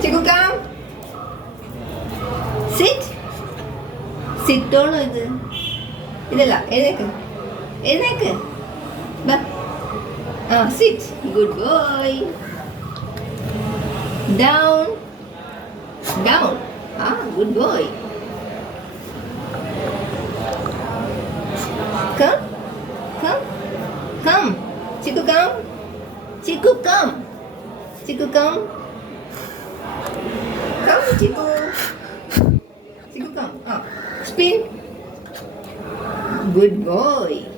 Chikku, come. Sit. സിറ്റോളോ ഇത് ഇതല്ല എഴുന്നേക്ക് എഴുന്നേക്ക് ആ sit good boy down down ആ good boy come come come Chikku come Chikku come Chikku come come Chikku Chikku come ആ spin good boy